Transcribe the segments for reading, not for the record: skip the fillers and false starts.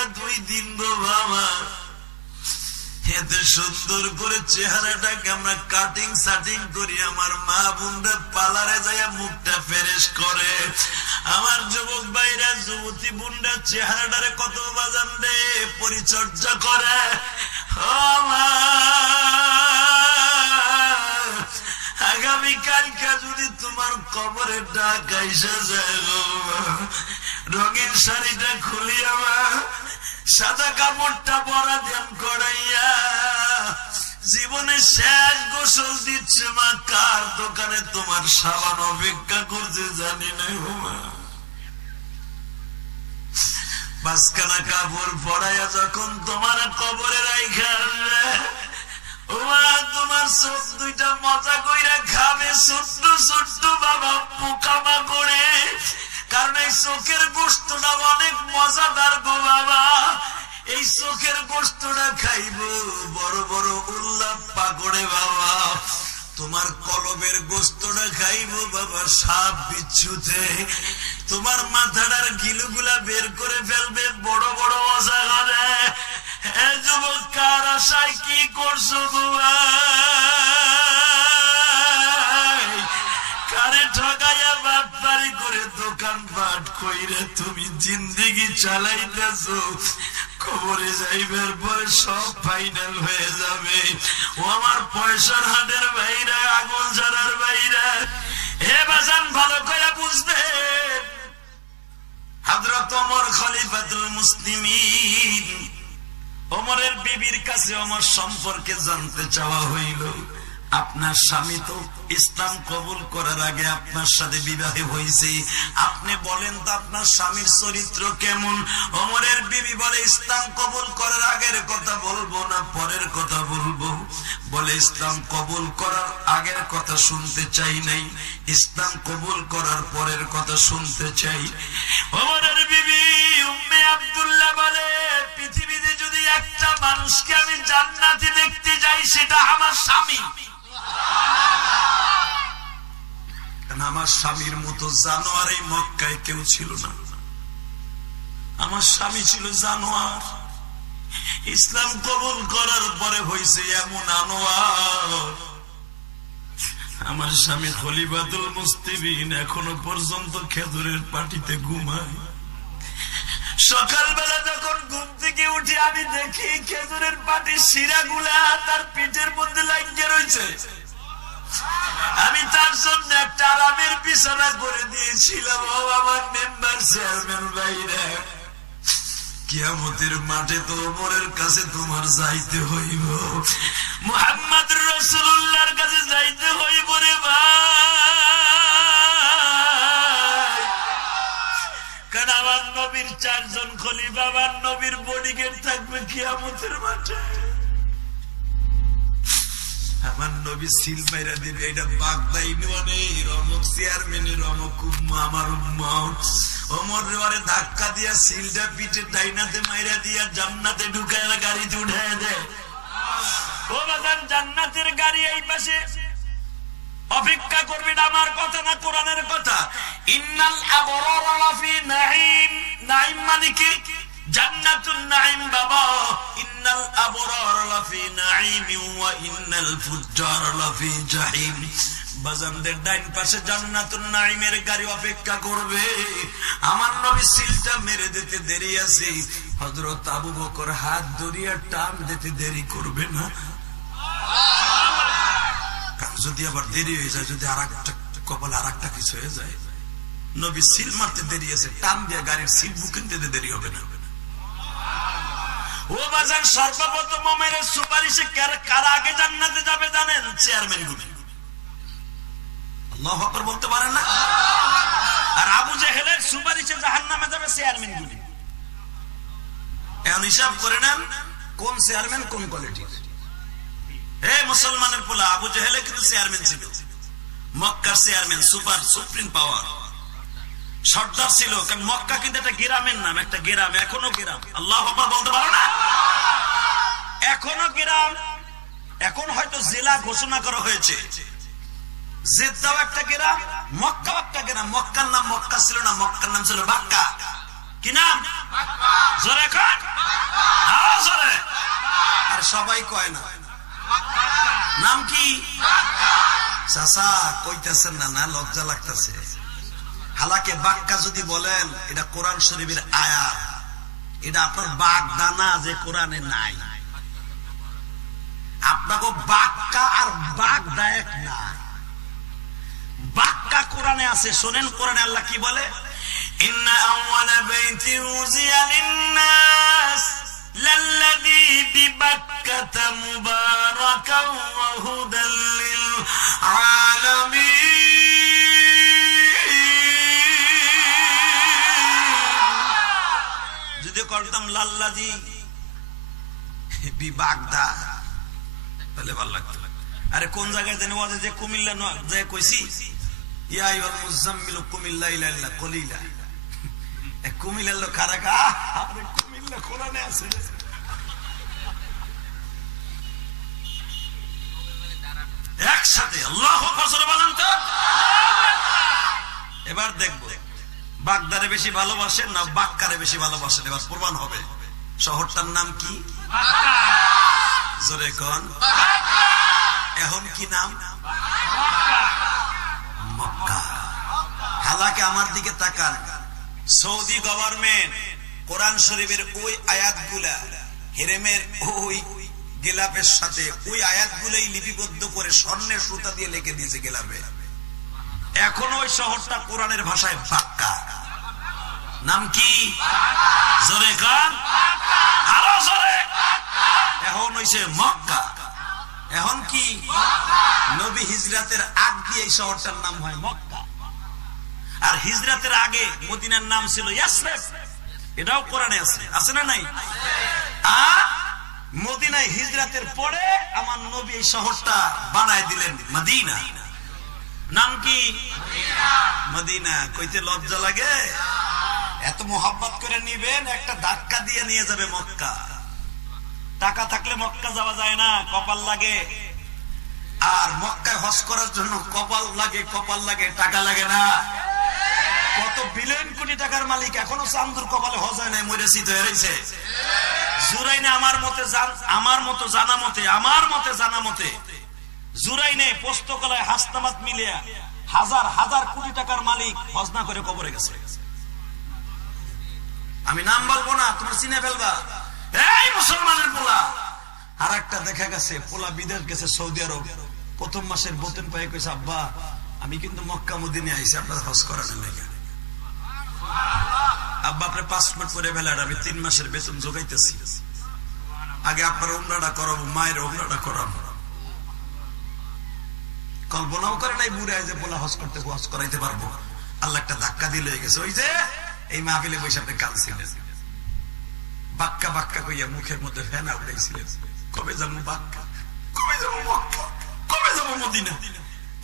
রাইখা 2 দিন গো বাবা, এত সুন্দর করে চেহারাটাকে আমরা কাটিং সাটিং করি। আমার মা বোনরা পার্লারে যায় মুখটা ফ্রেশ করে, আমার যুবক ভাইরা যুবতী বোনরা চেহারাটারে কত বাজান রে পরিচর্যা করে। আগামী কালকে যদি তোমার কবরে ডাক আইসা যায়, রঙিন শাড়িটা খুলিয়া সাদা কাপড়টা পরা ধ্যান করাইয়া জীবনে শেষ গোসল দিচ্ছে মা, কার দোকানে তোমার সাবান অপেক্ষা করছে জানি না। পাঁচখানা কাপড় পরাইয়া যখন তোমার কবরে রাইখা তোমার চোখ দুইটা মজা কইরা খাবে ছোট্ট ছোট্ট বাবা পোকামা করে, কারণ এই চোখের গোস্তটা অনেক মজাদার গো বাবা। এই চোখের গোস্তটা খাইব বড় বড় উল্লাপ পাকড়ে বাবা। তোমার কলবের গোস্তটা খাইব বাবা সাপ বিচ্ছুতে। তোমার মাথাটার গিলুগুলা বের করে ফেলবে বড় বড় মজা করে। যুবক কার আশায় কি করছো বাবা, কারে ঠগাইয়া বাটপারি করে দোকান পাট কইরে তুমি জিন্দেগি চালাইতেছো, কবরে যাইবার পরে সব ফাইনাল হয়ে যাবে। ও আমার পয়সার হাটের ভাইরা, আগুন ঝাড়ার ভাইরা, হে বাজান ভালো করে বুঝবে। হযরত ওমর খলিফাতুল মুসলিমিন, ওমরের বিবির কাছে ওমর সম্পর্কে জানতে চাওয়া হইল। আপনার স্বামী তো ইসলাম কবুল করার আগে আপনার সাথে বিবাহে হয়েছে, আপনি বলেন তো আপনার স্বামীর চরিত্র কেমন? ওমরের বিবি বলে, ইসলাম কবুল করার আগের কথা বলবো না পরের কথা বলবো? বলে, ইসলাম কবুল করার আগের কথা শুনতে চাই নাই, ইসলাম কবুল করার পরের কথা শুনতে চাই। ওমরের বিবি উম্মে আব্দুল্লাহ বলে, পৃথিবীতে যদি একটা মানুষকে আমি জান্নাতি দেখতে যাই সেটা আমার স্বামী। আমার স্বামীর মতো জানোয়ার এই মক্কায় কেউ ছিল না। আমার স্বামী ছিল জানোয়ার, ইসলাম কবুল করার পরে হয়েছে এমন আনোয়ার। আমার স্বামী খলিফাতুল মুসলিমিন এখনো পর্যন্ত খেজুরের পাটিতে ঘুমায়। সকালবেলা যখন ঘুম থেকে উঠি আমি দেখি খেজুরের পাটির শিরাগুলা তার পিঠের মধ্যে লাগিয়ে রয়েছে। আমি তার জন্য একটা আরামের বিছানা করে দিয়েছিলাম। ও আমার মেম্বার চেয়ারম্যান ভাইরা, কিয়ামতের মাঠে তো ওমরের কাছে তোমার যাইতে হইব, মুহাম্মদ রাসূলুল্লাহর কাছে যাইতে হইব রে ভাই। কারণ আমার নবীর 4 জন খলিফা, আমার নবীর বডিগার্ড থাকবে কিয়ামতের মাঠে। আমার নবী সিল মাইরা দিবে, এটা বাগদাই মানে রমক চেয়ারম্যানের রমক আমার উম্মত। ওমর রে ধাক্কা দিয়া সিলটা পিঠে ডাইনাতে মাইরা দিয়া জান্নাতে ঢুকায় গাড়িতে উঠায় দেয়। ও বাজান, জান্নাতের গাড়ি এই পাশে অপেক্ষা করবেন। আমার কথা না কোরআনের কথা। ইন্নাল আবরারা লাফি নাঈম, নাঈম মানে কি? জান্নাতুন নাঈম বাবা। ইন্নাল আবরারা লাফি নাঈম ওয়া ইন্নাল ফুজ্জারা লাফি জাহিম। বাজানদের ডাইন পাশে জান্নাতুন নাঈমের গাড়ি অপেক্ষা করবে। আমার নবী সিলটা মেরে দিতে দেরি আছে, হযরত আবু বকর হাত ধরিয়া টান দিতে দেরি করবে না। যদি আবার দেরি হয়ে যায়, যদি আরেকটা কপালে আরেকটা কিছু হয়ে যায়, নবী সিল মারতে দেরি আছে, টান দিয়ে গাড়ির সিট বুকিং দিতে দেরি হবে না। ও বাজার, সর্বপ্রথম ওমরের সুপারিশে কারা আগে জান্নাতে যাবে জানেন? চেয়ারম্যান গুলি। আল্লাহু আকবার বলতে পারেন না? আর আবু জেহেলের সুপারিশে জাহান্নামে যাবে চেয়ারম্যান গুলি। এখন হিসাব করে নেন কোন চেয়ারম্যান কোন কোয়ালিটির। মুসলমানের পোলা আবু জেহেলে কিন্তু চেয়ারম্যান ছিল, মক্কার চেয়ারম্যান, সুপ্রিম পাওয়ার সর্দার ছিল। কারণ মক্কা কিন্তু একটা গ্রামের নাম, একটা গ্রাম, এখনো গ্রাম। আল্লাহু আকবার বলতে পারো না? এখনো গ্রাম। এখন হয়তো জেলা ঘোষণা করা হয়েছে। জেদ্দাও একটা গ্রাম, মক্কাও একটা গ্রাম। মক্কার নাম মক্কা ছিল না, মক্কার নাম ছিল বাক্কা। কি নাম? জোরে কর, আরো জোরে। আর সবাই কয় না। নাম কি? চাচা কইতেছেন না? না, লজ্জা লাগতেছে। হালাকে বাক্কা যদি বলেন, এটা কোরআন শরীফের আয়াত, এটা আপনার বাগদানা যে কোরআনে নাই। আপনাকে বাক্কা আর বাগদা এক না, বাক্কা কোরআনে আছে। শোনেন কোরআনে আল্লাহ কি বলে, ইন্না আউওয়ালা বাইতি উযিয়া লিন-নাস লাল্লাযী বিবাক্কাতা মুবারাকান ওয়া হুদাল লিল আলামিন। যদি করতাম লাল্লাযী বিবাগদা তাহলে ভালো লাগতো। আরে কোন জায়গায় জানি ওয়াজে যে কুমিল্লা যে কইছি, ইয়া আইয়ুহাল মুযাম্মিলু কুমিল লাইলা ইল্লা কলিলা। কুমিল্লার লোক কারাকা, আরে কুমিল্লা কোরআনে আছে। একসাথে আল্লাহু আকবার বলেন তো। এবার দেখবো বাগদারে বেশি ভালোবাসেন না বাক্কারে বেশি ভালোবাসেন, এবার প্রমাণ হবে। শহরটার নাম কি? জোরে কোন। এখন কি নাম? মক্কা। হালাকে আমার দিকে তাকান, সৌদি গভর্নমেন্ট কোরআন শরীফের ওই আয়াতগুলা হেরেমের ওই গেলাপের সাথে ওই আয়াতগুলাই লিপিবদ্ধ করে স্বর্ণের সুতা দিয়ে লিখে দিয়েছে গেলাপে। এখন ওই শহরটা কোরআনের ভাষায় বাক্কা। নাম কি? জোরে কান, আরো জোরে। এখন হইছে মক্কা। এখন কি? নবী হিজরাতের আগ দিয়ে এই শহরটার নাম হয় মক্কা। আর হিজরাতের আগে মদিনার নাম ছিল ইয়াসরিব। এটাও কোরআনে আছে, আছে না নাই? আর মদিনায় হিজরাতের পরে আমার নবী এই শহরটা বানায় দিলেন মদিনা। নাম কি? মদিনা। কইতে লজ্জা লাগে? এত মোহাব্বত করে নিবেন, একটা ধাক্কা দিয়ে নিয়ে যাবে মক্কা। টাকা থাকলে মক্কা যাওয়া যায় না, কপাল লাগে। আর মক্কায় হজ করার জন্য কপাল লাগে, কপাল লাগে, টাকা লাগে না। কত বিলিয়ন কোটি টাকার মালিক এখনো চান্দুর কপালে হজ হয় নাই, মরে শীত হয়ে রয়েছে। জুরাইনে আমার মতে জানা মতে জুরাইনে পোস্তকলায় হাসনাবাদ মিলিয়া হাজার হাজার কোটি টাকার মালিক হজ না করে কবরে গেছে। আমি নাম বলবো না, তোমার চিনে ফেলবা। এই মুসলমানের পোলা। আর একটা দেখা গেছে পোলা বিদেশ গেছে সৌদি আরব, প্রথম মাসের বেতন পাই কইছে, আব্বা আমি কিন্তু মক্কা মদিনায় আইছি, আপনার হজ করানোর লাগে। আব্বা আপনি পাসপোর্ট করে ফেলার, আমি 3 মাসের বেতন জোগাইতেছি, আগে আপনার উমরাটা করাবো, মায়ের উমরাটা করাবো। কল্পনাও করে নাই বুড়ে যে পোলা হজ করতে, হজ করাইতে পারবো। আল্লাহ একটা ধাক্কা দিলে গেছে। ওই যে এই মাহফিলে বসে আপনি কাঁদছিলেন, বাক্কা বাক্কা কইয়া মুখের মধ্যে ফেনা উঠাইছিলেন, কবে যাবো বাক্কা, কবে যাবো মক্কা, কবে যাবো মদিনা।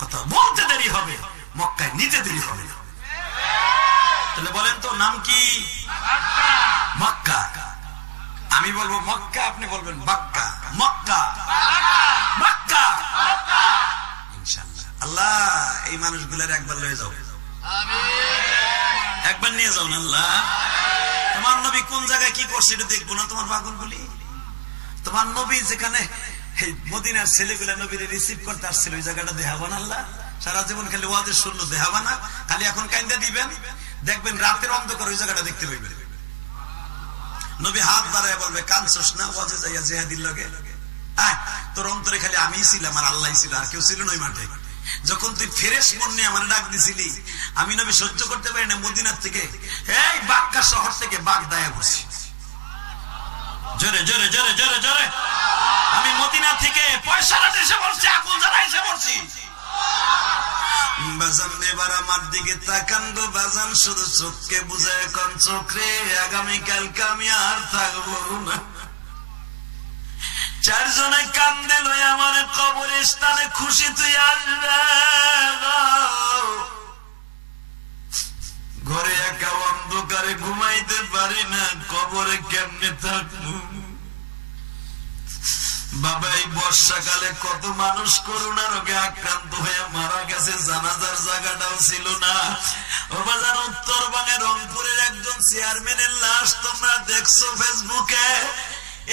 কথা বলতে দেরি হবে, মক্কায় নিতে দেরি হবে না। তাহলে বলেন তো নাম কি? মক্কা। আমি বলবো মক্কা, আপনি বলবেন বাক্কা। মক্কা, মক্কা, ইনশাআল্লাহ। আল্লাহ এই মানুষগুলোর একবার লয়ে যাও, একবার নিয়ে যাও না আল্লাহ। তোমার নবী কোন জায়গায় কি করছে এটা দেখবো না তোমার পাগল বলি? তোমার নবী যেখানে মদিনার ছেলেগুলা নবীর রিসিভ করতে আসছিল, ওই জায়গাটা দেখাবো না আল্লাহ? সারা জীবন খালি ওয়াজের শুনলো, দেখাবো না? খালি এখন কাইন্দা দিবেন, দেখবেন রাতের অন্ধকার ওই জায়গাটা দেখতে পাইবেন। নবী হাত বাড়ায় বলবে, কানছস না ওয়াজে যাইয়া জিহাদির লগে? তোর অন্তরে খালি আমিই ছিলাম আর আল্লাহ ছিল, আর কেউ ছিল না ওই মাঠে। যখন তুই ফ্রেশ মন নিয়ে আমার ডাক দিছিলি, আমি নবী সহ্য করতে পারি না, মদিনার থেকে এই বাক্কা শহর থেকে বাগদায় বসি। জোরে জোরে জোরে জোরে জোরে। আমি মদিনা থেকে পয়সাটা এসে বলছি, আকুল যারা এসে বলছি। বাজান এবার আমার দিকে তাকান গো বাজান, শুধু চোখকে বুঝায় এখন চোখরে, আগামীকালকে আমি আর থাকবো না। 4 জনে কান্দে লই আমার কবরস্থানে, খুশি তুই আসবে। ঘরে একা অন্ধকারে ঘুমাইতে পারি না, কবরে কেমনে থাকবো। বাবা এই বর্ষাকালে কত মানুষ করোনা রোগে আক্রান্ত হয়ে মারা গেছে, জানাজার জায়গাটাও ছিল না। বাজার উত্তরবঙ্গে রংপুরের একজন চেয়ারম্যানের লাশ তোমরা দেখছো ফেসবুকে।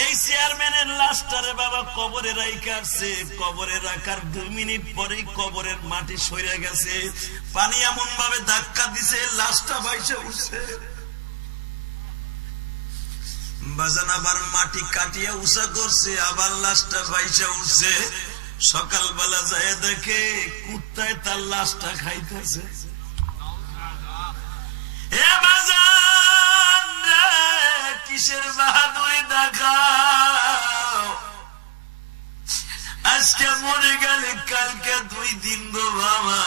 এই চেয়ারম্যানের লাশটারে বাবা কবরে রাখছে, কবরে রাখার 2 মিনিট পরেই কবরের মাটি সরে গেছে। পানি এমন ভাবে ধাক্কা দিছে লাশটা ভাইসে উঠছে। বাজান আবার মাটি কাটিয়ে উঁচা করছে, আবার লাশটা ভাইসে উঠছে। সকালবেলা যায় দেখে কুত্তায় তার লাশটা খাইতেছে। কিসের বাহাদুরি দেখাও, আজকে মরে গেলে কালকে 2 দিন গো বাবা।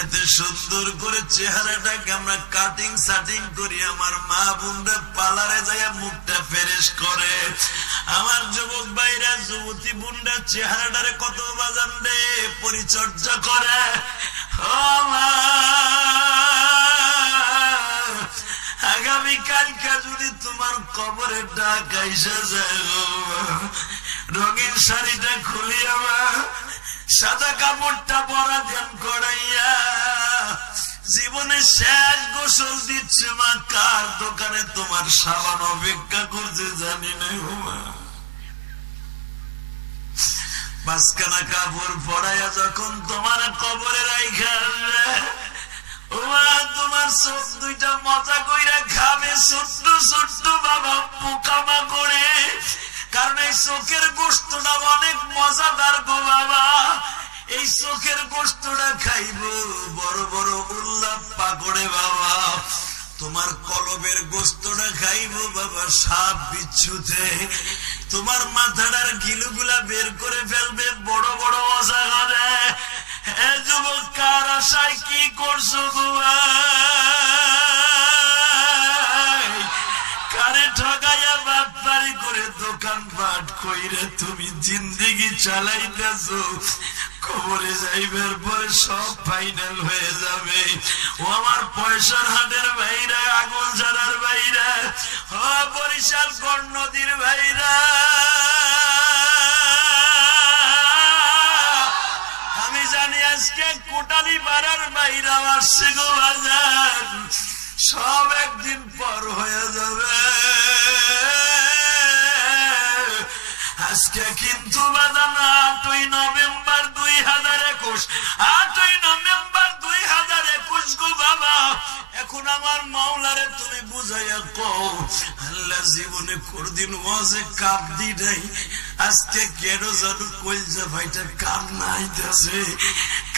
এত সুন্দর করে চেহারাটাকে আমরা কাটিং সাটিং করি, আমার মা বোনরা পার্লারে যায় মুখটা ফ্রেশ করে, আমার যুবক ভাইরা যুবতী বোনরা চেহারাটারে কত বাজান রে পরিচর্যা করে। আগামী কালকে যদি তোমার কবরে ডাক আইসা যায়, রঙিন শাড়িটা খুলিয়া সাদা কাপড়টা পরা ধ্যান করাইয়া জীবনে শেষ গোসল দিচ্ছে মা। কার দোকানে তোমার সাবান অপেক্ষা করছে জানি না। 5খানা কাপড় পরাইয়া যখন তোমার কবরে রাইখা তোমার চোখ 2টা মজা কইরা খাবে ছোট্ট ছোট্ট বাবা পোকামা করে। কারণ এই চোখের গোস্তটা অনেক মজাদার গো বাবা। এই চোখের গোস্তটা খাইব বড় বড় উল্লাপ পাকড়ে বাবা। তোমার কলবের গোস্তটা খাইব বাবা সাপ বিচ্ছুতে। তোমার মাথাটার গিলুগুলা বের করে ফেলবে বড় বড় মজা করে। এ যুবক কার আশায় কি করছো গো, কারে ঠগাইয়া বাটপারি করে দোকান পাট কইরে তুমি জিন্দেগি চালাইতেছো। কবরে যাইবার পরে সব ফাইনাল হয়ে যাবে। ও আমার পয়সার হাটের ভাইরা, আগুন ঝাড়ার ভাইরা, ও বরিশাল গড় নদীর ভাইরা, আমি জানি আজকে কোটালি পাড়ার ভাইরা আসছে গো বাজার। সব একদিন পর হয়ে যাবে। আজকে কিন্তু বাদাম 8ই নভেম্বর 2021, 8ই নভেম্বর 2021 গো বাবা। এখন আমার মাওলারে তুমি বুঝাইয়া কও, আল্লাহ জীবনে কোনদিন ওয়াজে কাপ দি নাই, আজকে কেন জানো কইজা ভাইটা কান্না আইতাছে।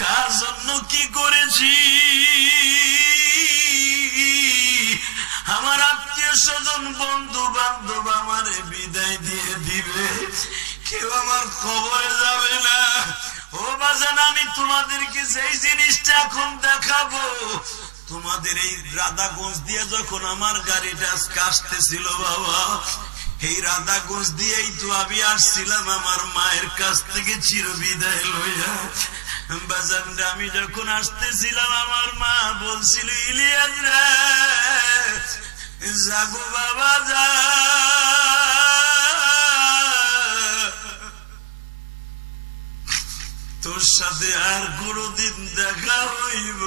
কার জন্য কি করেছি? আমার আত্মীয় স্বজন বন্ধু বান্ধব আমারে বিদায় দিয়ে দিবে, কেউ আমার খবর যাবে না। ও বাজান আমি তোমাদেরকে যেই জিনিসটা এখন দেখাবো, তোমাদের এই রাধাগঞ্জ দিয়ে যখন আমার গাড়িটা আসতেছিল বাবা, এই রাধাগঞ্জ দিয়েই তো আমি আসছিলাম আমার মায়ের কাছ থেকে চির বিদায় লইয়া। বাজান আমি যখন আসতেছিলাম আমার মা বলছিল, ইলিয়াস রে জাগো বাবা যা, তোর সাথে আর কোনদিন দেখা হইব।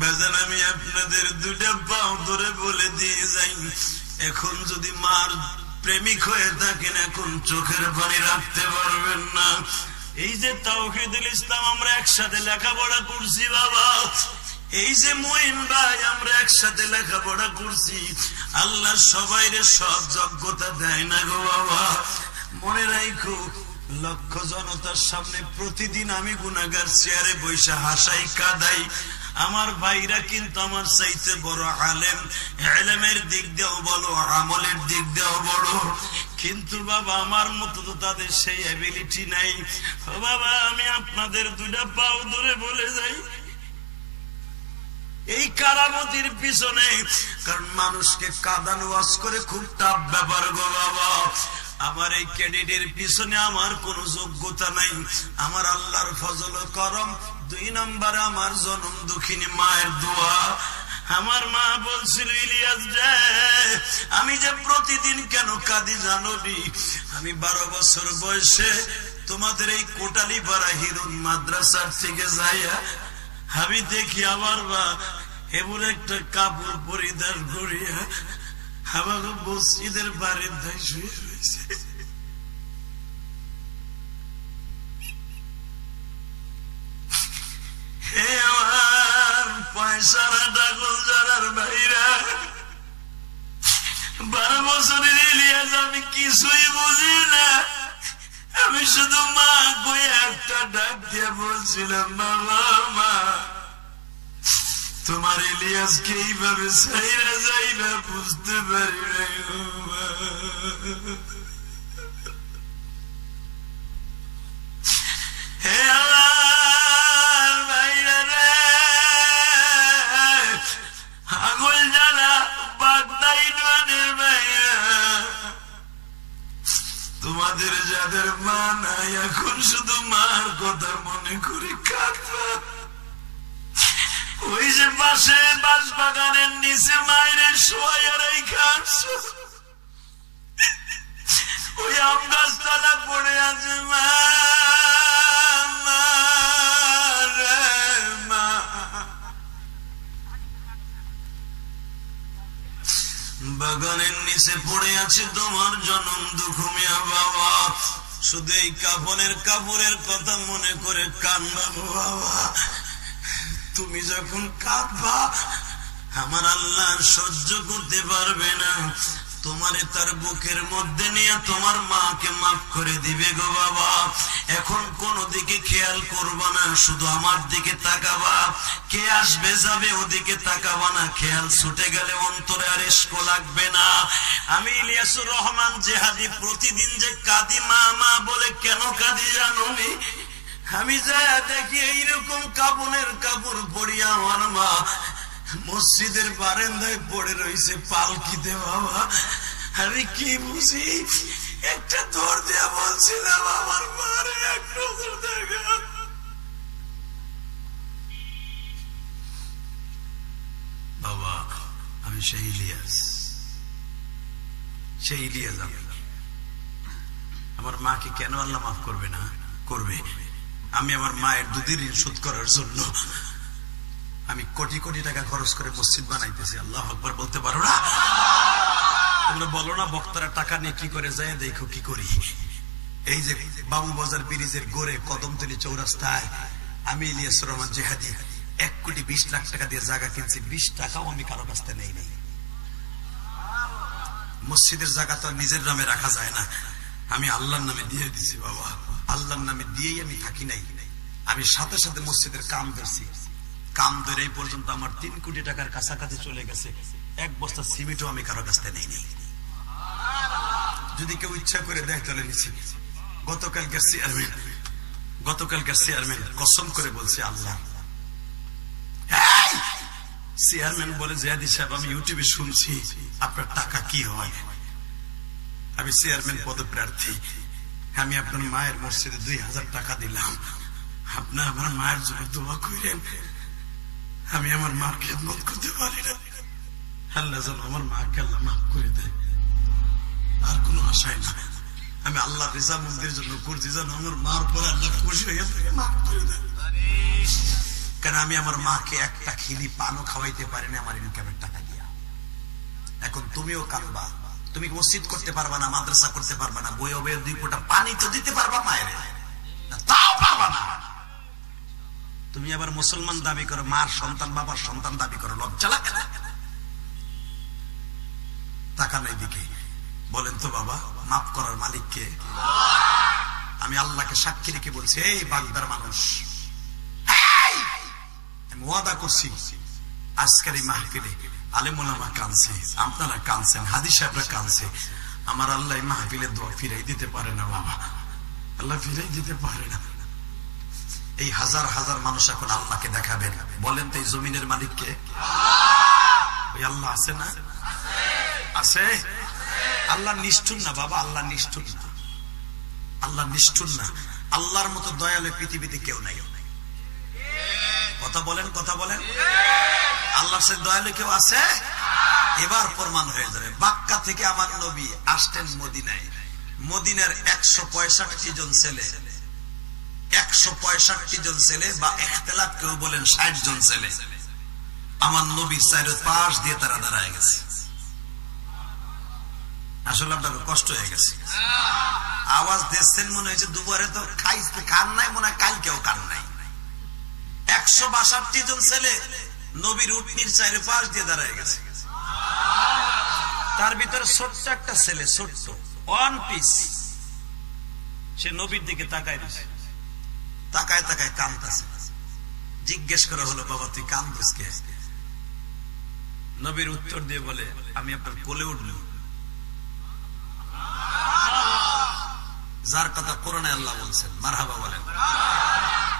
বাজান আমি আপনাদের 2টা পাও ধরে বলে দিয়ে যাই, এখন যদি মার প্রেমিক হয়ে থাকেন এখন চোখের পানি রাখতে পারবেন না। এই যে তাওহীদুল ইসলাম আমরা একসাথে লেখাপড়া করছি বাবা, এই যে মঈন ভাই আমরা একসাথে লেখাপড়া করছি, আল্লাহ সবাইরে সব যোগ্যতা দেয় না গো বাবা। মনে রাখো লক্ষ জনতার সামনে প্রতিদিন আমি গুনাহগার চেয়ারে বৈশা হাসাই কাঁদাই, আমার ভাইরা কিন্তু আমার চাইতে বড় আলেম, ইলমের দিক দিয়েও বলো আমলের দিক দিয়েও বড়, কিন্তু বাবা আমার মতো তো তাদের সেই অ্যাবিলিটি নাই। ও বাবা আমি আপনাদের 2টা পাও ধরে বলে যাই, এই কারামতির পিছনে, কারণ মানুষকে কাঁদানো ওয়াজ করে খুব টাফ ব্যাপার গো বাবা। আমার এই ক্যাডেটের পিছনে আমার কোন যোগ্যতা নাই, আমার আল্লাহর ফজল ও করম। 2 নম্বরে আমার জনম দুঃখিনী মায়ের দোয়া। আমার মা বলছিল, ইলিয়াস রে, আমি যে প্রতিদিন কেন কাঁদি জানোনি? আমি 12 বছর বয়সে তোমাদের এই কোটালীপাড়া হিরুন মাদ্রাসার থেকে যাইয়া আমি দেখি আমার মা এমন একটা কাপড় পরিধান করিয়া আমার মসজিদের বারান্দায় শুয়ে রয়েছে। হে আমার পয়সার ডাগল জড়ার ভাইরা, 12 বছরের ইলিয়াস, আমি কিছুই বুঝি না। আমি শুধু মা কই একটা ডাক দিয়ে বলছিলাম, মা তোমার ইলিয়াসকে এইভাবে ছাইরা যাইবা বুঝতে পারি নাই। হে আমার ভাইরা রে, আগুল জ্বালা বাগদাইনের ভাইরা, তোমাদের যাদের মা নাই এখন শুধু মার কথা মনে করে কাঁদবা। ওই যে পাশে বাঁশ বাগানের নিচে মায়ের শোয়া রেখা, ওই আম গাছতলা পড়ে আছে মা, বাগানের নিচে পড়ে আছে তোমার জনম দুঃখমিয়া বাবা। শুধু এই কাপড়ের কথা মনে করে কান্না বাবা। তুমি যখন কাঁদবা আমার আল্লাহ সহ্য করতে পারবে না, তোমারে তার বুকের মধ্যে নিয়ে তোমার মাকে মাফ করে দিবে গো বাবা। এখন কোন দিকে খেয়াল করবা না, শুধু আমার দিকে তাকাবা। কে আসবে যাবে ওদিকে তাকাবা না, খেয়াল ছুটে গেলে অন্তরে আর ইশক লাগবে না। আমি ইলিয়াসুর রহমান জেহাদি প্রতিদিন যে কাঁদি মা মা বলে, কেন কাঁদি জানোনি? আমি যাই দেখি এইরকম কাপড় পরিয়া আমার মা মসজিদের বারান্দায় পড়ে রয়েছে পালকিতে বাবা। আমি কি বুঝি, একটা দৌড় দেয়া বলছিলাম আমার মারে এক নজর দেখা। বাবা আমি সেই ইলিয়াস। আমার মাকে কেন আল্লাহ মাফ করবে না? করবে। আমি আমার মায়ের দুধের ঋণ শোধ করার জন্য আমি কোটি কোটি টাকা খরচ করে মসজিদ বানাইতেছি। আল্লাহু আকবার বলতে পারো না? তোমরা বলো না বক্তারা টাকা নিয়ে কি করে যায়, দেখো কি করি। এই যে বাবু বাজার ব্রিজের গোড়ে কদমতলী চৌরাস্তায় আমি ইলিয়াসুর রহমান জেহাদি 1,20,00,000 টাকা দিয়ে জায়গা কিনছি। 20 টাকাও আমি কারো কাছ থেকে নেই নাই। মসজিদের জায়গা তো নিজের নামে রাখা যায় না, আমি আল্লাহর নামে দিয়ে দিছি বাবা। আল্লাহর নামে দিয়েই আমি থাকি নাই, আমি সাথে সাথে মসজিদের কাম ধরছি। কাম ধরে এই পর্যন্ত আমার 3 কোটি টাকার কাছাকাছি চলে গেছে। 1 বস্তা সিমেন্টও আমি কারো কাছ থেকে নেই। যদি কেউ ইচ্ছা করে দেয় তাহলে নিচ্ছি। গতকালকার চেয়ারম্যান কসম করে বলছে, আল্লাহ চেয়ারম্যান বলে, জিয়াদি সাহেব আমি ইউটিউবে শুনছি আপনার টাকা কি হয়। আমি চেয়ারম্যান পদপ্রার্থী, আমি আপনার মায়ের মসজিদে 2,000 টাকা দিলাম, আপনার আমার মায়ের জন্য দোয়া করেন। আমি আমার মার খেদমত করতে পারি না, আল্লাহ যেন আমার মাকে আল্লাহ মাফ করে দেয়। আর কোনো আশাই না, আমি আল্লাহ রেজা মন্দির জন্য করছি যেন আমার মার পরে আল্লাহ খুশি হয়ে থাকে, মাফ করে দেয়। কারণ আমি আমার মাকে একটা খিলি পানও খাওয়াইতে পারি না আমার ইনকামের টাকা দিয়া। এখন তুমিও কাঁদবা, তুমি মসজিদ করতে পারবা না, মাদ্রাসা করতে পারবা না, বই অবয়ে 2 ফোঁটা পানি তো দিতে পারবা মায়ের, তাও পারবা না। তুমি আবার মুসলমান দাবি করো, মার সন্তান বাবার সন্তান দাবি করো, লজ্জা লাগে না? টাকা নাই দিকে বলেন তো বাবা, মাফ করার মালিক কে? আমি আল্লাহকে সাক্ষী রেখে বলছি, এই বাগদার মানুষ, আমি ওয়াদা করছি আজকের এই মাহফিলে আলেম ওলামা কাঁদছে, আপনারা কাঁদছেন, হাদি সাহেবরা কাঁদছে, আমার আল্লাহ এই মাহফিলের দোয়া ফিরাই দিতে পারে না বাবা, আল্লাহ ফিরাই দিতে পারে না। এই হাজার হাজার মানুষ এখন আল্লাহকে দেখাবেন, বলেন তো এই জমিনের মালিক কে? ওই আল্লাহ আছে না? আছে? আল্লাহ নিষ্ঠুর না বাবা, আল্লাহ নিষ্ঠুর না, আল্লাহ নিষ্ঠুর না। আল্লাহর মতো দয়ালু পৃথিবীতে কেউ নাই। কথা বলেন, কথা বলেন। আল্লাহর সাথে দয়ালু কেউ আছে? এবার প্রমাণ হয়ে যাবে। মক্কা থেকে আমার নবী আসতেন মদিনায়। মদিনার 165 জন ছেলে, 165 জন ছেলে বা ইখতিলাফ কেউ বলেন 60 জন ছেলে, আমার নবীর চাইর পাশ দিয়ে তারা দাঁড়ায় গেছে। আসলে আপনার কষ্ট হয়ে গেছে, আওয়াজ দিচ্ছেন মনে হয়েছে দুপুরে তো খাইতে খান নাই, মনে হয় কালকেও খান নাই। 162 জন ছেলে নবীর উটনির চাইরে পাশ দিয়ে দাঁড়ায় গেছে। তার ভিতরে ছোট্ট একটা ছেলে, ছোট্ট ওয়ান পিস, সে নবীর দিকে তাকায় দিছে, তাকায় তাকায় কাঁদতেছে। জিজ্ঞেস করা হলো, বাবা তুই কাঁদছিস কে? নবীর উত্তর দিয়ে বলে, আমি আপনার কোলে উঠল। যার কথা কোরআনে আল্লাহ বলছেন, মারহাবা বলেন।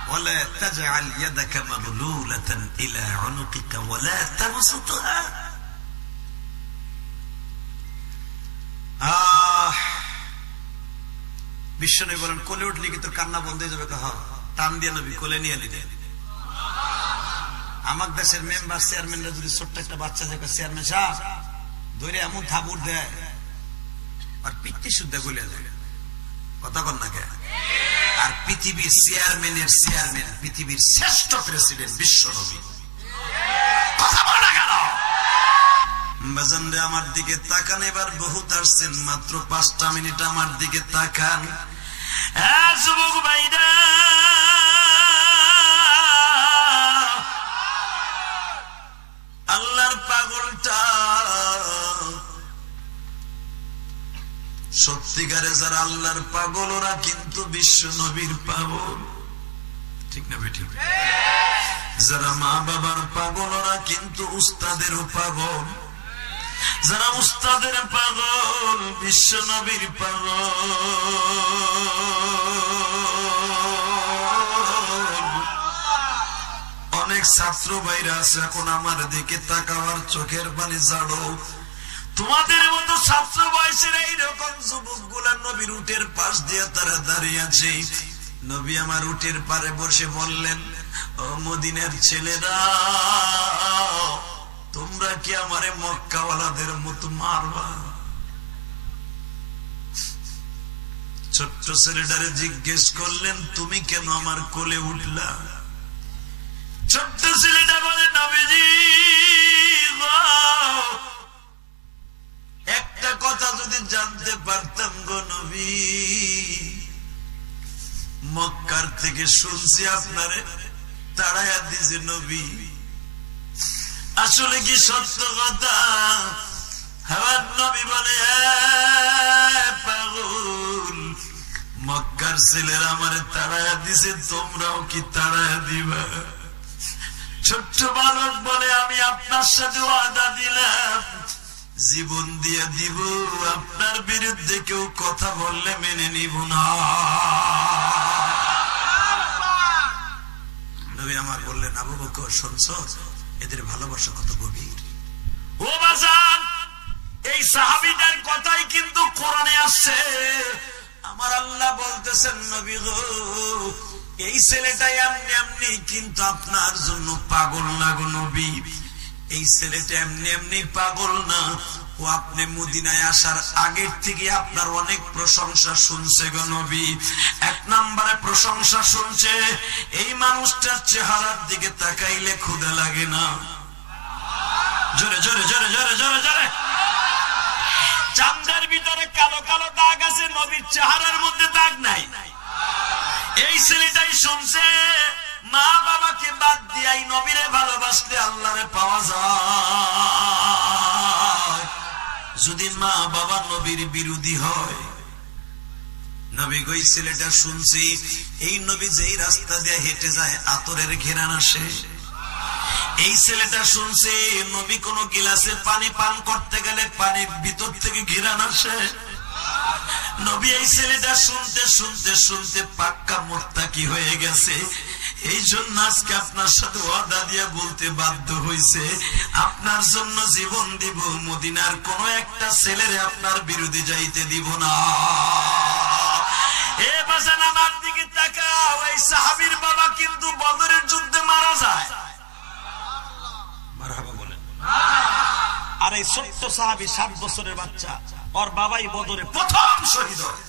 ওয়ালা তাজআল ইয়াদাকা মাগলুলাতান ইলা উনুকিকা ওয়ালা তাবসুতহা। বিশ্বনবী বলেন, কোলে উঠলে কি তোর কান্না বন্ধ হয়ে যাবে? টান দিয়ে নবী কোলে নিয়ে নিতে। আমার দেশের মেম্বার চেয়ারম্যানরা যদি ছোট্ট একটা বাচ্চা দেখে, চেয়ারম্যান সাহেব ধরে এমন থাবুর দেয় আর পিঠে শুদ্ধ গলে যায়। কথা কন না কে? আর পৃথিবীর চেয়ারম্যানের চেয়ারম্যান, পৃথিবীর শ্রেষ্ঠ প্রেসিডেন্ট বিশ্বনবী। কথা বল না কেন? বাজানরে আমার দিকে তাকান। এবার বহুত আসছেন, মাত্র 5টা মিনিট আমার দিকে তাকান। যুবক ভাইরা, আল্লাহর পাগলটা সত্যিকারে যারা আল্লাহর পাগল, ওরা কিন্তু বিশ্ব নবীর পাগল। ঠিক না বেঠিক? যারা মা বাবার পাগল, ওরা কিন্তু উস্তাদেরও পাগল। যারা উস্তাদের পাগল, বিশ্ব নবীর পাগল। অনেক ছাত্র ভাইরা আছে, এখন আমার দিকে তাকাওয়ার চোখের পানি ছাড়ো। তোমাদের মতো ছাত্র বয়সের এইরকম যুবক গুলা নবীর উটের পাশ দিয়ে তারা দাঁড়িয়ে আছে। নবী আমার উটের পারে বসে বললেন, ও মদিনার ছেলেরা, তোমরা কি আমারে মক্কাওয়ালাদের মতো মারবা? ছোট্ট ছেলেটারে জিজ্ঞেস করলেন, তুমি কেন আমার কোলে উঠলা? ছোট্ট ছেলেটা বলে, নবীজি একটা কথা যদি জানতে পারতাম গো নবী, মক্কার থেকে শুনছি আপনারে তাড়াইয়া দিছে নবী। আসলে কি সত্য কথা? হাওয়ার নবী বলে, পাগল, মক্কার ছেলেরা আমারে তাড়াইয়া দিছে, তোমরাও কি তাড়াইয়া দিবা? ছোট্ট বালক বলে, আমি আপনার সাথে ওয়াদা দিলাম, জীবন দিয়ে দিব, আপনার বিরুদ্ধে কেউ কথা বললে মেনে নিব না। নবী আমার বললেন, আবু বকর শুনছ, এদের ভালোবাসা কত গভীর। ও বাজান, এই সাহাবীদের কথাই কিন্তু কোরআনে আসছে। আমার আল্লাহ বলতেছেন, নবী গো, এই ছেলেটাই এমনি এমনি কিন্তু আপনার জন্য পাগল না গো নবী। এই ছেলেটা এমনি এমনি পাগল না, ও আপনি মদিনায় আসার আগের থেকে আপনার অনেক প্রশংসা শুনছে গো নবী। 1 নম্বরে প্রশংসা শুনছে, এই মানুষটার চেহারার দিকে তাকাইলে ক্ষুধা লাগে না। জোরে জোরে জোরে জোরে জোরে জোরে। চাঁদের ভিতরে কালো কালো দাগ আছে, নবীর চেহারার মধ্যে দাগ নাই। এই ছেলেটাই শুনছে, মা বাবাকে বাদ দিয়াই নবীরে ভালোবাসলে আল্লাহরে পাওয়া যায়। যদি মা বাবা নবীর বিরোধী হয়, নবী গো, এই ছেলেটা শুনছি, এই নবী যেই রাস্তা দিয়ে হেঁটে যায় আতরের ঘেরান আসে। এই ছেলেটা শুনছে, নবী কোন গিলাসে পানি পান করতে গেলে পানির ভিতর থেকে ঘেরান আসে। নবী এই ছেলেটা শুনতে শুনতে শুনতে পাক্কা মোত্তাকি হয়ে গেছে। এই জন্য আজকে আপনার সাথে ওয়াদা দিয়ে বলতে বাধ্য হইছে, আপনার জন্য জীবন দিব, মদিনার কোন একটা ছেলেরে আপনার বিরুদ্ধে যাইতে দিব না। এ বাজান আমার দিকে তাকাও, এই সাহাবীর বাবা কিন্তু বদরের যুদ্ধে মারা যায়। মারহাবা বলেন। আর এই ছোট্ট সাহাবী 7 বছরের বাচ্চা, ওর বাবাই বদরে প্রথম শহীদ হয়।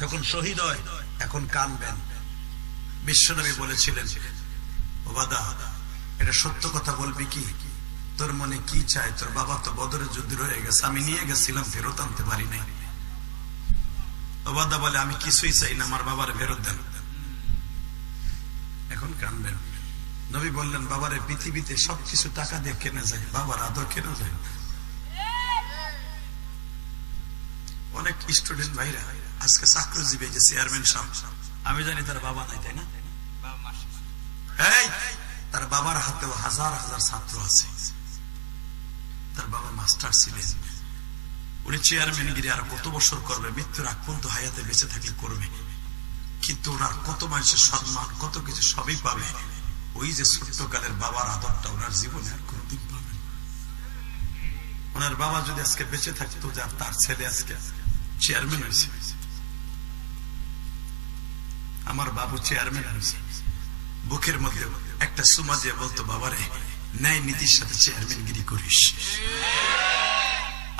যখন শহীদ হয় এখন কানবেন। বিশ্বনবী বলেছিলেন, ওবাদা এটা সত্য কথা বলবি কি, তোর মনে কি চায়? তোর বাবা তো বদরের যুদ্ধে রয়ে গেছে, আমি নিয়ে গেছিলাম, ফেরত আনতে পারি নাই। ওবাদা বলে, আমি কিছুই চাই না, আমার বাবার ফেরত দেন। এখন কানবেন। নবী বললেন, বাবারে পৃথিবীতে সবকিছু টাকা দিয়ে কেনা যায়, বাবার আদর কেনা যায়। অনেক স্টুডেন্ট ভাইরা আজকে চাকরিজীবী, যে চেয়ারম্যান সাহেব, আমি জানি তার বাবা নাই, তাই না? তার বাবার হাতেও হাজার হাজার ছাত্র আছে। তার বাবা মাস্টার ছিলেন, উনি চেয়ারম্যানগিরি আর কত বছর করবে, মৃত্যুর আগ পর্যন্ত হায়াতে বেঁচে থাকলে করবে। কিন্তু ওনার কত মানুষের সম্মান, কত কিছু সবই পাবে, ওই যে ছোট্টকালের বাবার আদরটা ওনার জীবনে আর কোনদিন পাবে না। ওনার বাবা যদি আজকে বেঁচে থাকতো, যে তার ছেলে আজকে চেয়ারম্যান হয়েছে, আমার বাবু চেয়ারম্যান হয়েছে, বুকের মধ্যে একটা সুমা দিয়ে বলতো, বাবারে ন্যায় নীতির সাথে চেয়ারম্যানগিরি করিস।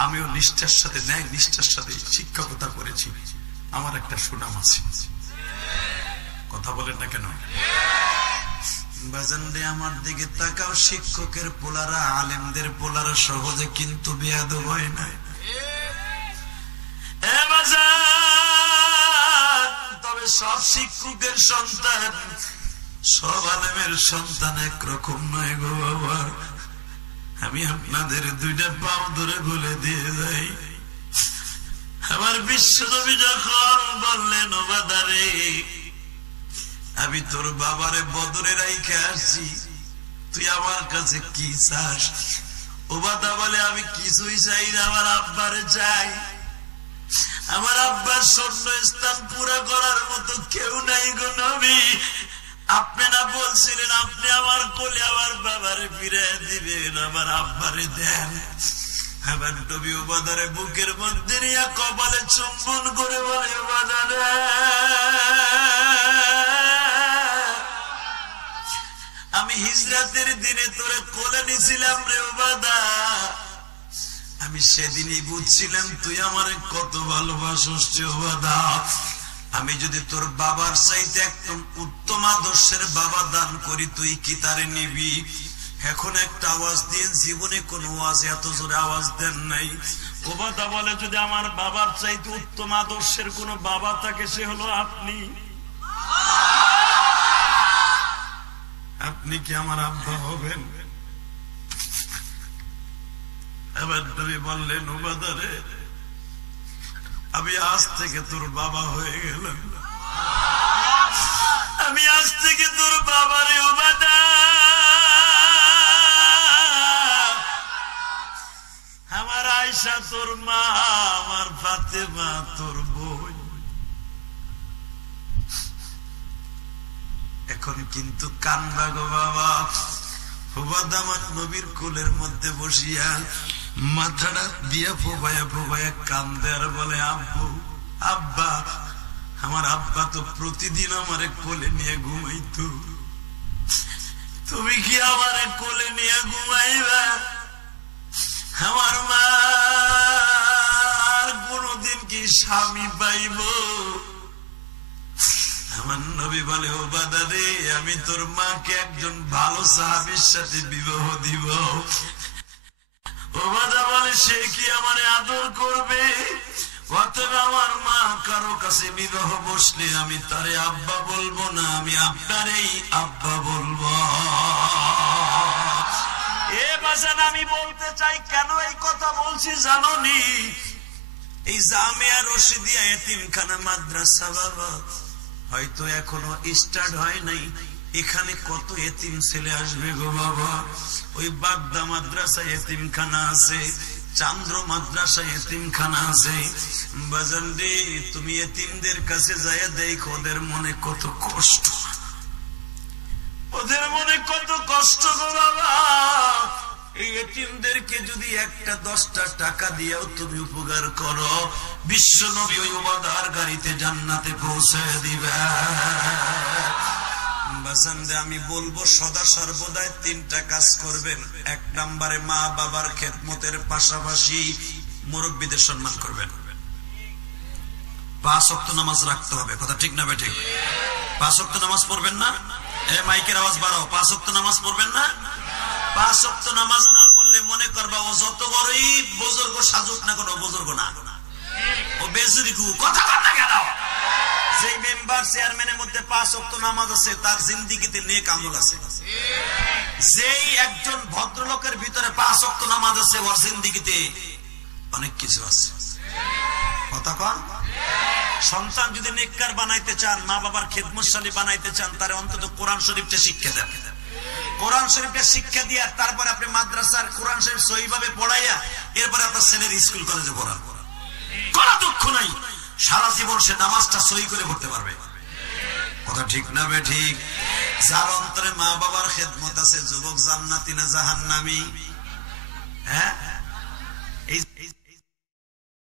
আমিও নিষ্ঠার সাথে, ন্যায় নিষ্ঠার সাথে শিক্ষকতা করেছি, আমার একটা সুনাম আছে। কথা বলেন না কেন? বাজান রে আমার দিকে তাকাও, শিক্ষকের পোলারা, আলেমদের পোলারা সহজে কিন্তু বেয়াদব হয় না। তবে সব শিক্ষকের সন্তান, সব আলেমের সন্তান একরকম নয় গো বাবা। আমি আপনাদের 2টা পাও ধরে বলে দিয়ে যাই, আমার বিশ্বনবী যখন বললেন, ওবাদারে আমি তোর বাবারে বদরে রাইখে আসছি, তুই আমার কাছে কি চাস? ওবাদা বলে, আমি কিছুই চাই না, আমার আব্বারে চাই। আমার আব্বার স্বর্ণ স্থান পুরা করার মতো কেউ নাই গো নবী। আপনি না বলছিলেন আপনি আমার কোলে আমার বাবারে ফিরে দিবেন, আমার আব্বারে দেন। আমার নবী ওবাদারে বুকের মধ্যে নিয়ে কপালে চুম্বন করে বলে, ওবাদারে আমি হিজরাতের দিনে তোরে কোলে নিছিলাম রে ওবাদা, আমি সেদিনই বুঝছিলাম তুই আমারে কত ভালোবাসিস রে ওবাদা। আমি যদি তোর বাবার চাইতে একদম উত্তম আদর্শের বাবা দান করি, তুই কি তারে নিবি? এখন একটা আওয়াজ দিয়ে, জীবনে কোন আওয়াজ এত জোরে আওয়াজ দেন নাই। ওবাদা বলে, যদি আমার বাবার চাইতে উত্তম আদর্শের কোন বাবা থাকে, সে হলো আপনি। আপনি কি আমার আব্বা হবেন? এবার নবী বললেন, ওবাদারে আমি আজ থেকে তোর বাবা হয়ে গেলাম, আমি আজ থেকে তোর বাবারে ওবাদা। আমার আয়েশা তোর মা, আমার ফাতেমা তোর বোন। এখন কিন্তু কানবা গো বাবা। ওবাদা আমার নবীর কোলের মধ্যে বসিয়া মাথাটা দিয়া ফোবায়া ফোবায়া কান্দে আর বলে, আব্বু, আব্বা। আমার আব্বা তো প্রতিদিন আমারে কোলে নিয়ে ঘুমাইতো, তুমি কি আমারে কোলে নিয়ে ঘুমাইবা? আমার মা কোনদিন কি স্বামী পাইব? আমার নবী বলে, ওবাদা রে আমি তোর মাকে একজন ভালো সাহাবীর সাথে বিবাহ দিব। ওবাদা বলে, সে কি আমারে আদর করবে? অতএব আমার মা কারো কাছে বিবাহ বসলে আমি তারে আব্বা বলবো না, আমি আপনারই আব্বা বলবো। এ বাজান আমি বলতে চাই, কেন এই কথা বলছি জানোনি? এই জামিয়া রশিদিয়া এতিমখানা মাদ্রাসা বাবা হয়তো এখনো স্টার্ট হয় নাই, এখানে কত এতিম ছেলে আসবে গো বাবা। ওই বাগদা মাদ্রাসায় এতিমখানা আছে, চান্দ্র মাদ্রাসায় এতিমখানা আছে। বাজান রে তুমি এতিমদের কাছে যায় দেখো, ওদের মনে কত কষ্ট। ওদের মনে কত কষ্ট গো বাবা। এই এতিমদেরকে যদি একটা 10টা টাকা দিয়েও তুমি উপকার করো, বিশ্ব নবী ওই ওয়াদার গাড়িতে জান্নাতে পৌঁছে দিবে। আমি বলবো সদা সর্বদাই 3টা কাজ করবেন। 1 নম্বরে মা বাবার খেদমতের পাশাপাশি মুরব্বীদের সম্মান করবেন। 5 ওয়াক্ত নামাজ রাখতে হবে, কথা ঠিক না বেঠিক? 5 ওয়াক্ত নামাজ পড়বেন না? মাইকের আওয়াজ বাড়াও। 5 ওয়াক্ত নামাজ পড়বেন না? 5 ওয়াক্ত নামাজ না পড়লে মনে করবা ও যত বড়ই বুজুর্গ সাজুক না, কোনো বুজুর্গ না, ও বেজুরিকু। কথা বল না কেন? যে মেম্বার চেয়ারম্যানের মধ্যে 5 ওয়াক্ত নামাজ আছে তার জিন্দেগিতে নেক আমল আছে। যেই একজন ভদ্রলোকের ভিতরে 5 ওয়াক্ত নামাজ আছে ওর জিন্দেগিতে অনেক কিছু আছে। কথা কন। সন্তান যদি নেককার বানাইতে চান, মা বাবার খেদমতশালী বানাইতে চান, তারে অন্তত কোরআন শরীফটা শিক্ষা দেন। কোরআন শরীফটা শিক্ষা দিয়ে তারপরে আপনি মাদ্রাসার কোরআন শরীফ সহিভাবে পড়াইয়া এরপরে আপনার ছেলের স্কুল কলেজে পড়ান। কোনো দুঃখ নাই, সারা জীবন সে নামাজটা সহি করে পড়তে পারবে। কথা ঠিক না বে ঠিক? যার অন্তরে মা বাবার খেদমত আছে, যুবক জান্নাতি না জাহান্নামী? হ্যাঁ, এই